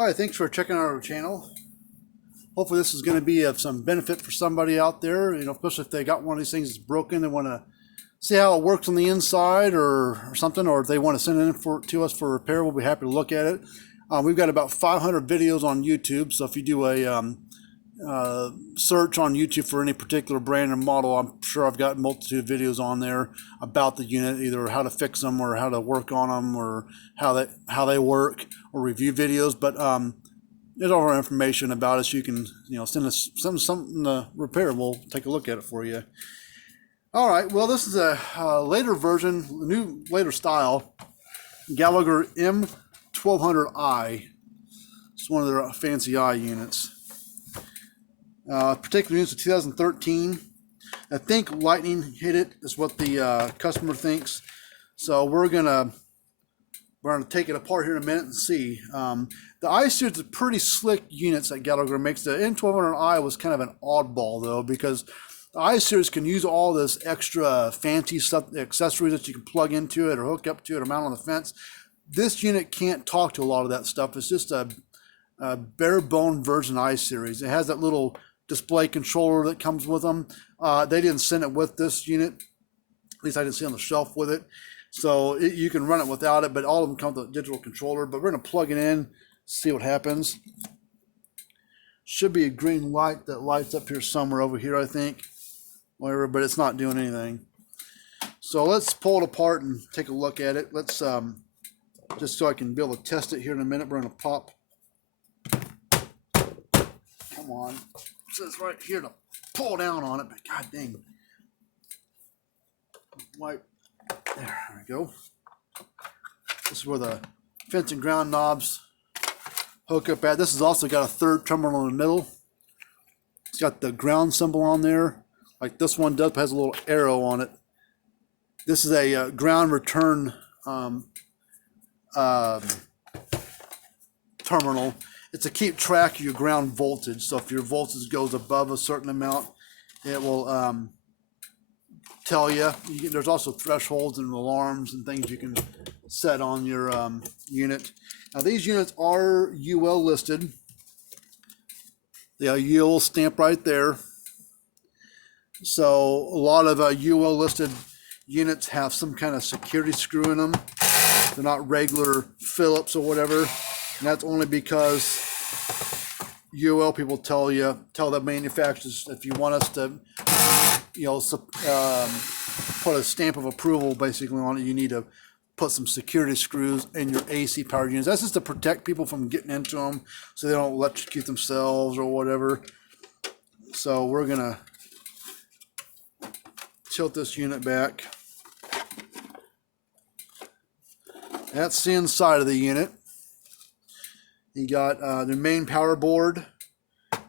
Hi, thanks for checking out our channel. Hopefully this is going to be of some benefit for somebody out there, especially if they got one of these things that's broken, they want to see how it works on the inside or something, or if they want to send it in to us for repair, we'll be happy to look at it. We've got about 500 videos on YouTube, so if you do a search on YouTube for any particular brand and model, I'm sure I've got a multitude of videos on there about the unit, either how to fix them or how to work on them or how they work, or review videos. But there's all our information about it, so you can send us something to repair. We'll take a look at it for you. All right, well, this is a later version, later style Gallagher M1200i. It's one of their fancy i units. Particular units of 2013. I think lightning hit it, is what the customer thinks. So we're gonna take it apart here in a minute and see. The I series is pretty slick units that Gallagher makes. The M1200i was kind of an oddball though, because the I series can use all this extra fancy stuff, accessories that you can plug into it or hook up to it or mount on the fence. This unit can't talk to a lot of that stuff. It's just a bare bone version I series. It has that little display controller that comes with them. They didn't send it with this unit. At least I didn't see on the shelf with it. So you can run it without it, but all of them come with a digital controller. But we're going to plug it in, see what happens. Should be a green light that lights up here somewhere over here, I think. Whatever, but it's not doing anything. So let's pull it apart and take a look at it. Let's just so I can be able to test it here in a minute. We're going to pop. Come on. It says right here to pull down on it, but god dang. Wipe. There we go. This is where the fence and ground knobs hook up at. This has also got a third terminal in the middle. It's got the ground symbol on there, like this one does, but has a little arrow on it. This is a ground return terminal. It's to keep track of your ground voltage. So if your voltage goes above a certain amount, it will tell you. There's also thresholds and alarms and things you can set on your unit. Now these units are UL listed. The UL stamp right there. So a lot of UL listed units have some kind of security screw in them. They're not regular Phillips or whatever. And that's only because UL people tell the manufacturers, if you want us to, put a stamp of approval basically on it, you need to put some security screws in your AC powered units. That's just to protect people from getting into them, so they don't electrocute themselves or whatever. So we're gonna tilt this unit back. That's the inside of the unit. You got the main power board,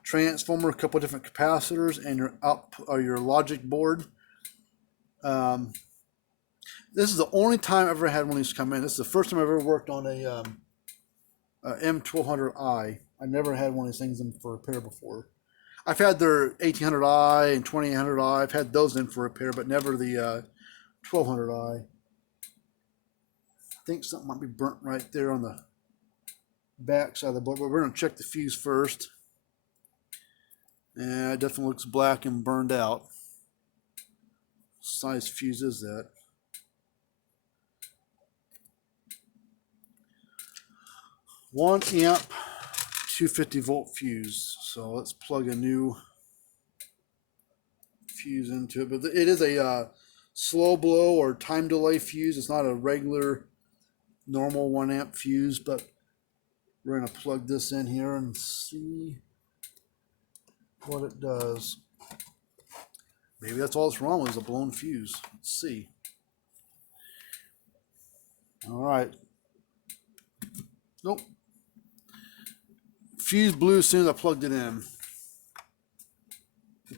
transformer, a couple of different capacitors, and your logic board. This is the only time I've ever had one of these come in. This is the first time I've ever worked on a M1200i. I never had one of these things in for repair before. I've had their 1800i and 2800i. I've had those in for repair, but never the 1200i. I think something might be burnt right there on the back side of the board, but we're going to check the fuse first. Yeah, it definitely looks black and burned out. What size fuse is that? One amp 250 volt fuse. So let's plug a new fuse into it. But it is a slow blow or time delay fuse. It's not a regular normal 1 amp fuse, but we're going to plug this in here and see what it does. Maybe that's all that's wrong with, is a blown fuse. Let's see. All right. Nope. Fuse blew as soon as I plugged it in.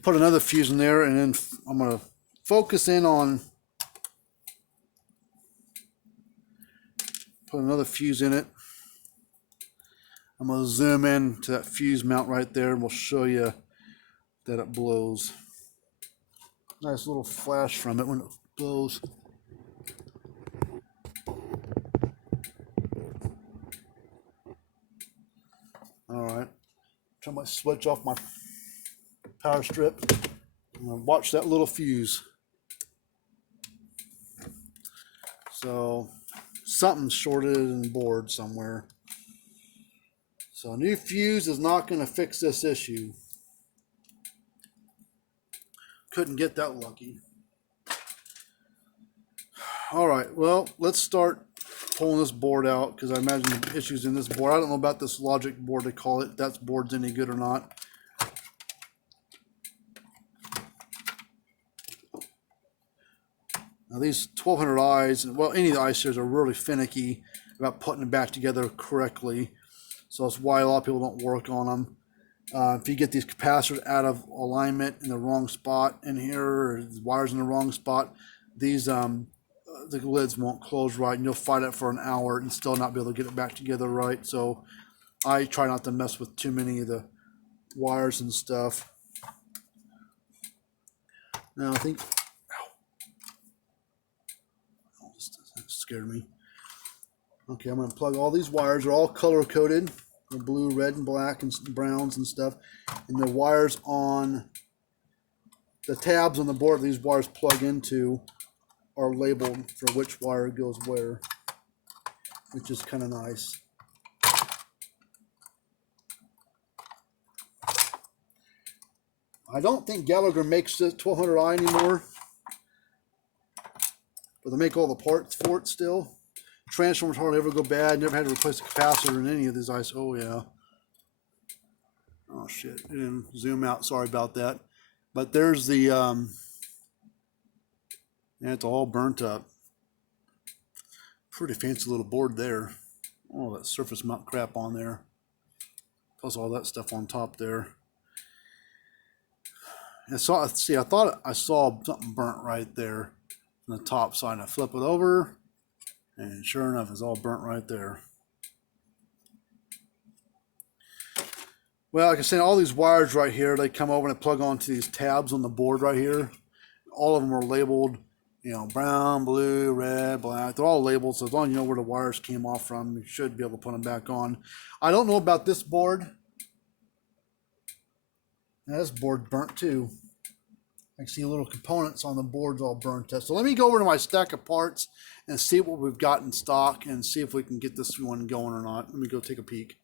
Put another fuse in there, and then I'm going to focus in on, put another fuse in it. I'm going to zoom in to that fuse mount right there, and we'll show you that it blows. Nice little flash from it when it blows. All right, turn my switch off my power strip. I'm gonna watch that little fuse. So something's shorted in the board somewhere. So a new fuse is not going to fix this issue. Couldn't get that lucky. All right, well, let's start pulling this board out because I imagine the issues in this board. I don't know about this logic board they call it. If that board's any good or not. Now these 1200i's, well, any of the ICers are really finicky about putting them back together correctly. So that's why a lot of people don't work on them. If you get these capacitors out of alignment in the wrong spot in here, or the wires in the wrong spot, these the lids won't close right, and you'll fight it for an hour and still not be able to get it back together right. So I try not to mess with too many of the wires and stuff. Now I think, oh, that scared me. Okay, I'm going to plug all these wires. They're all color coded. They're blue, red, and black, and browns and stuff. And the wires on the tabs on the board these wires plug into are labeled for which wire goes where, which is kind of nice. I don't think Gallagher makes the 1200i anymore, but they make all the parts for it still. Transformers hardly ever go bad. Never had to replace a capacitor in any of these ICs. Oh yeah. Oh shit. I didn't zoom out. Sorry about that. But there's the yeah, it's all burnt up. Pretty fancy little board there. All that surface mount crap on there. Plus all that stuff on top there. I thought I saw something burnt right there on the top side. I flip it over, and sure enough, it's all burnt right there. Well, like I said, all these wires right here, they come over and plug onto these tabs on the board right here. All of them are labeled, you know, brown, blue, red, black. They're all labeled, so as long as you know where the wires came off from, you should be able to put them back on. I don't know about this board. Now, this board's burnt too. I can see little components on the boards all burnt up. So let me go over to my stack of parts and see what we've got in stock and see if we can get this one going or not. Let me go take a peek.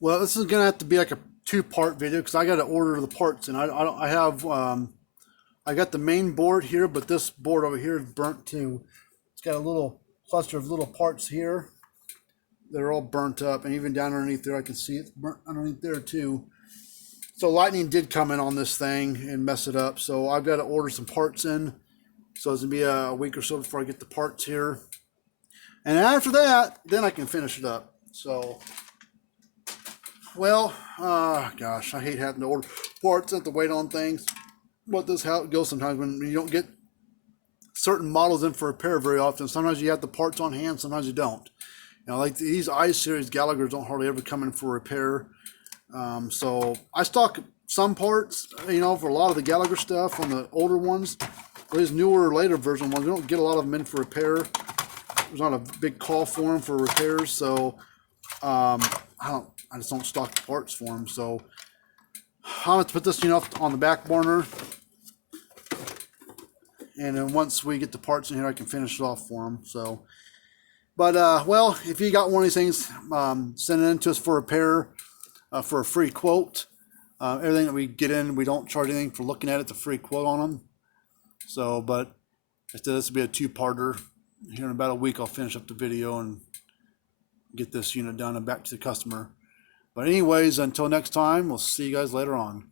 Well, this is gonna have to be like a two-part video because I got to order the parts, and I got the main board here, but this board over here is burnt too. It's got a little cluster of little parts here. They're all burnt up, and even down underneath there, I can see it's burnt underneath there too. So lightning did come in on this thing and mess it up. So I've got to order some parts in. So it's gonna be a week or so before I get the parts here. And after that, then I can finish it up. So, well, gosh, I hate having to order parts, have to wait on things. But this is how it goes sometimes when you don't get certain models in for repair very often. Sometimes you have the parts on hand, sometimes you don't. You know, like these I-series Gallaghers don't hardly ever come in for repair. So I stock some parts, you know, for a lot of the Gallagher stuff on the older ones. These newer, later version ones, we don't get a lot of them in for repair. There's not a big call for them for repairs, so I just don't stock the parts for them. So I'm going to put this, you know, on the back burner, and then once we get the parts in here, I can finish it off for them. So, but well, if you got one of these things, send it in to us for repair. For a free quote. Everything that we get in, we don't charge anything for looking at it. It's a free quote on them. So, but this will be a two-parter. Here in about a week, I'll finish up the video and get this unit done and back to the customer. But anyways, until next time, we'll see you guys later on.